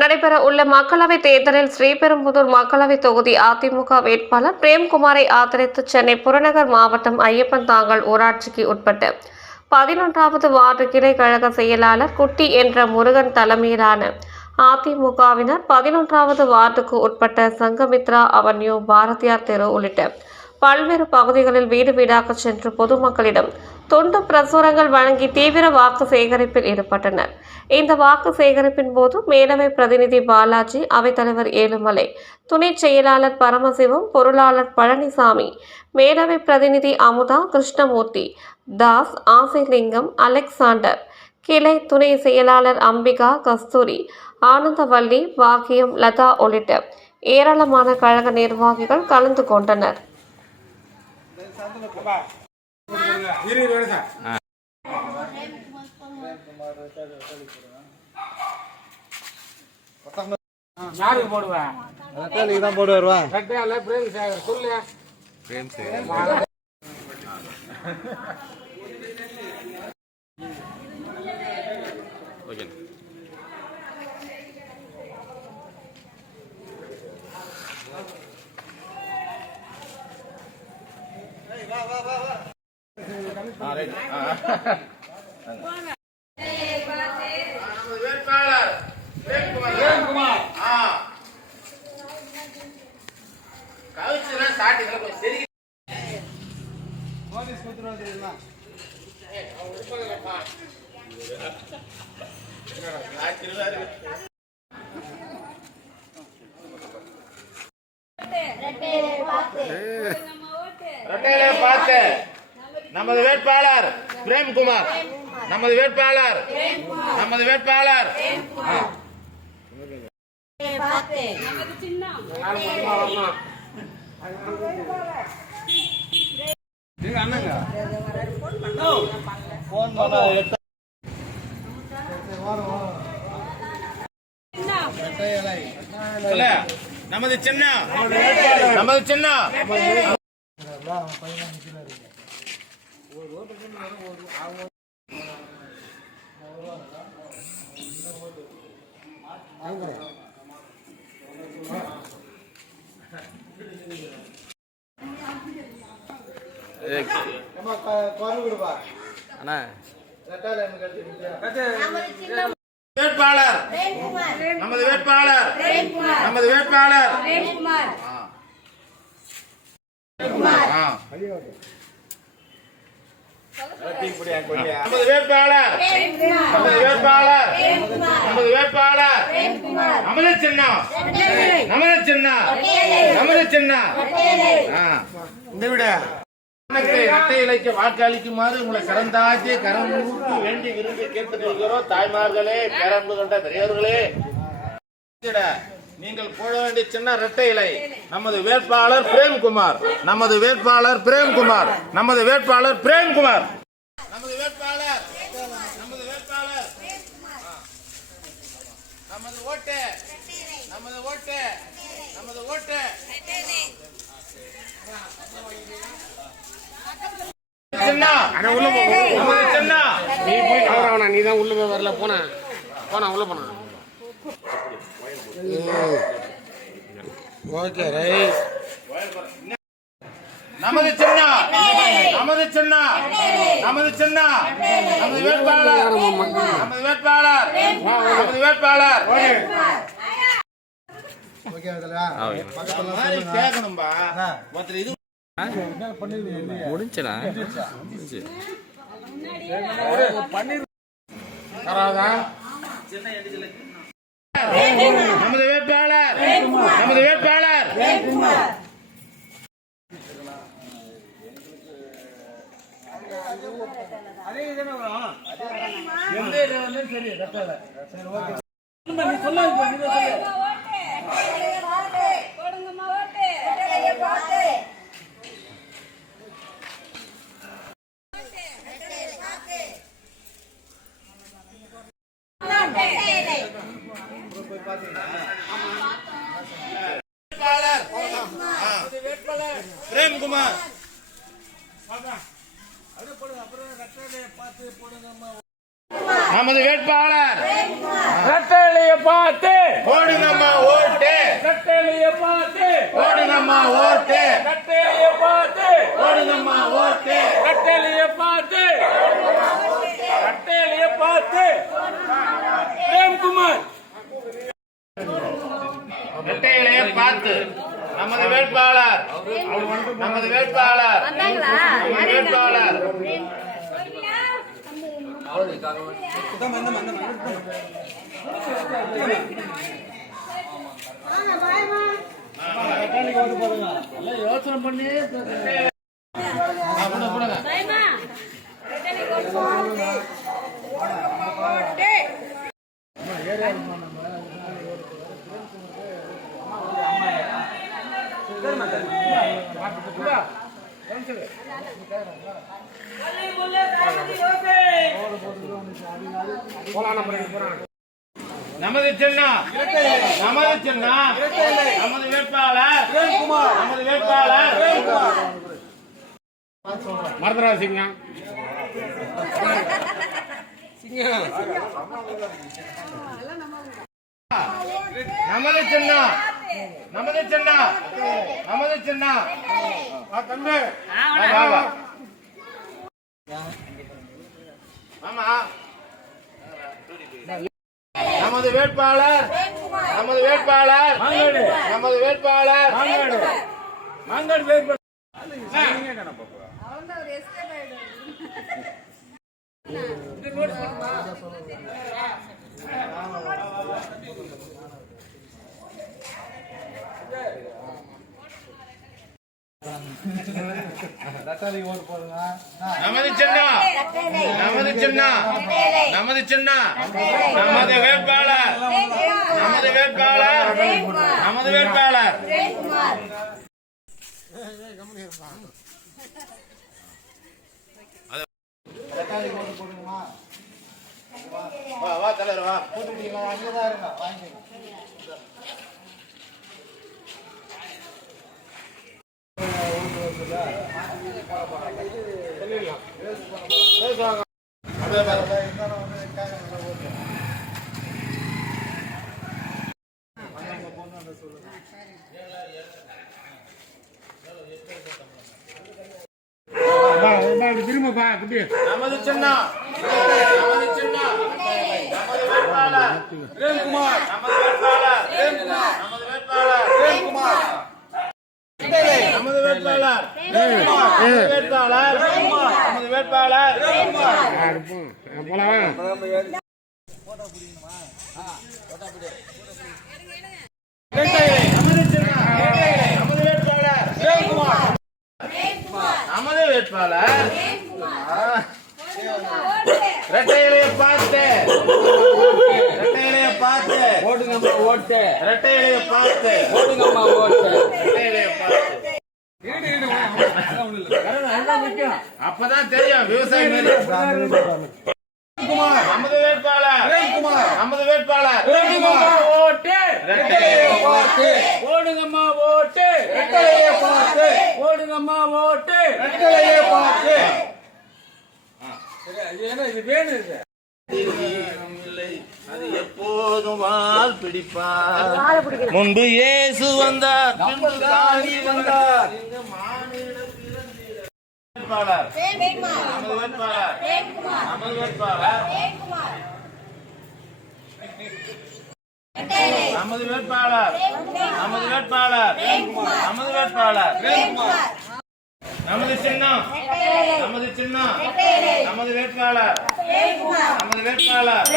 நடைபெற உள்ள மக்களவைத் தேர்தலில் ஸ்ரீபெரும்புதூர் மக்களவை தொகுதி அதிமுக வேட்பாளர் பிரேம்குமாரை ஆதரித்து சென்னை புறநகர் மாவட்டம் ஐயப்பன் தாங்கல் ஊராட்சிக்கு உட்பட்ட 11வது வார்டு கிளை கழக செயலாளர் குட்டி என்ற முருகன் தலைமையிலான அதிமுகவினர் 11வது வார்டுக்கு உட்பட்ட சங்கமித்ரா அவென்யூ, பாரதியார் தெரு உள்ளிட்ட பல்வேறு பகுதிகளில் வீடு வீடாக சென்று பொதுமக்களிடம் துண்டு பிரசுரங்கள் வழங்கி தீவிர வாக்கு சேகரிப்பில் ஈடுபட்டனர். இந்த வாக்கு சேகரிப்பின் போது மேலவை பிரதிநிதி பாலாஜி, அவைத்தலைவர் ஏழுமலை, துணை செயலாளர் பரமசிவம், பொருளாளர் பழனிசாமி, மேலவை பிரதிநிதி அமுதா, கிருஷ்ணமூர்த்தி, தாஸ், ஆசைலிங்கம், அலெக்சாண்டர், கிளை துணை செயலாளர் அம்பிகா, கஸ்தூரி, ஆனந்தவல்லி, பாக்கியம், லதா உள்ளிட்ட ஏராளமான கழக நிர்வாகிகள் கலந்து கொண்டனர். யாருக்கு போடுவா? தான் போடுவாருவா. பிரேம் சேகர் சொல்லு. பிரேம் சேகர் ஓகே. வேட்பாளர் பிரேம்குமார். கவுன்சிலர் ஸ்டார்டிங்ல கொஞ்சம் சரி. நோட்டீஸ் கொடுத்துருவாங்க. நமது வேட்பாளர் பிரேம்குமார். நமது வேட்பாளர் நமது வேட்பாளர் நமது சின்னம். நமது சின்னம். வேட்பாளர் நமது வேட்பாளர் நமது வேட்பாளர் நமது வேட்பாளர் நமது வேட்பாளர் நமது வேட்பாளர் நமது சின்னம். நமது சின்னம். நமது சின்னம். இந்த விட இரட்டை இலைக்கு வாக்களிக்குமாறு உங்களை கடந்தாச்சு கரம் ஊட்டி வேண்டி விரும்பி கேட்டுக் கொள்கிறோம். தாய்மார்களே, பேரன்பு கொண்ட பெரியவர்களே, நீங்கள் போட வேண்டிய சின்ன இரட்டை இலை. நமது வேட்பாளர் பிரேம்குமார். நமது வேட்பாளர் பிரேம்குமார். நமது வேட்பாளர் பிரேம்குமார். நமது வேட்பாளர் நமது வேட்பாளர் நமது ஓட்டு நமது ஓட்டு நமது ஓட்டு நீ போய் கவரவனா, நீ தான் உள்ள வரல. போன உள்ள போன. Okay right. நமது சின்னம். நமது சின்னம். நமது சின்னம். நமது வேட்பாளர். நமது வேட்பாளர். நமது வேட்பாளர். ஓகே அதலா கேட்கணும்பா. ஒருத்தர் இது முடிஞ்சனா நமது வேட்பாளர். நமது வேட்பாளர். பிரேம்குமார். அது போடுங்க. அப்புறம் ரெட்டை பார்த்து போடுங்க. நமது வேட்பாளர் ரெட்டையிலைய பார்த்து போடுங்கம்மா ஓட்டு ரெட்டையிலைய பார்த்து போடுங்கம்மா ஓட்டு ரெட்டையிலைய பார்த்து போடுங்கம்மா ஓட்டு ரெட்டையிலைய பார்த்து ரெட்டையிலைய பார்த்து பிரேம்குமார் ரெட்டையிலே பார்த்து நமது வேட்பாளர் நமது வேட்பாளர் நமது வேட்பாளர் யோசனை பண்ணி நமது சின்னம் நமது சின்னம் நமது வேட்பாளர் நமது வேட்பாளர் மறந்துடா சிங்கம் நமது சின்னம் நமது சின்னம் நமது சின்னம் தம்பி ஆமா நமது வேட்பாளர் நமது வேட்பாளர் நமது வேட்பாளர் மாங்காடு வேட்பாளர் ரெட்டாளிக்கு ஓட்டு போடுங்க. நமது சின்னம் நமது சின்னம் நமது சின்னம் நமது வேட்பாளர் நமது வேட்பாளர் நமது வேட்பாளர் ரெட்டாளிக்கு ஓட்டு போடுங்கம்மா. வா வா தலைவர் வா போட்டுட்டீங்களா? அங்கேதான் இருங்க, வாங்கிக்கோங்க. திரும்பப்பா குட்டி நமது சின்னம் நமது சின்னம் நமது வேட்பாளர் பிரேம்குமார் நமது வேட்பாளர் நமது வேட்பாளர் நமது வேட்பாளர் நமது வேட்பாளர் நமது வேட்பாளர் போலவா நமது சின்னம் நமது வேட்பாளர் நமது வேட்பாளர் ரெட்டையிலே பார்த்து ரெட்டையிலே பார்த்து ஓடுங்கம்மா ஓட்டு ரெட்டையிலே பார்த்து ஓடுங்கம்மா ஓட்டு ரெட்டையிலே பார்த்து அப்பதான் தெரியும் விவசாயம் நமது வேட்பாளர் நமது வேட்பாளர் ஓட்டு ரெட்டையிலே பார்த்து ஓடுங்கம்மா ஓட்டு பார்த்து ஓடுங்கம்மா ஓட்டு ரெட்டாளியே பார்த்து இது வேணும் இது அது எப்போதும் வால் பிடிப்பார் முன்பு இயேசு வந்தார் பின்பு தாவி வந்தார் வேட்பாளர் நமது வேட்பாளர் நமது வேட்பாளர் நமது வேட்பாளர் நமது வேட்பாளர் நமது வேட்பாளர் நமது சின்னம் நமது சின்னம் நமது வேட்பாளர் நமது வேட்பாளர்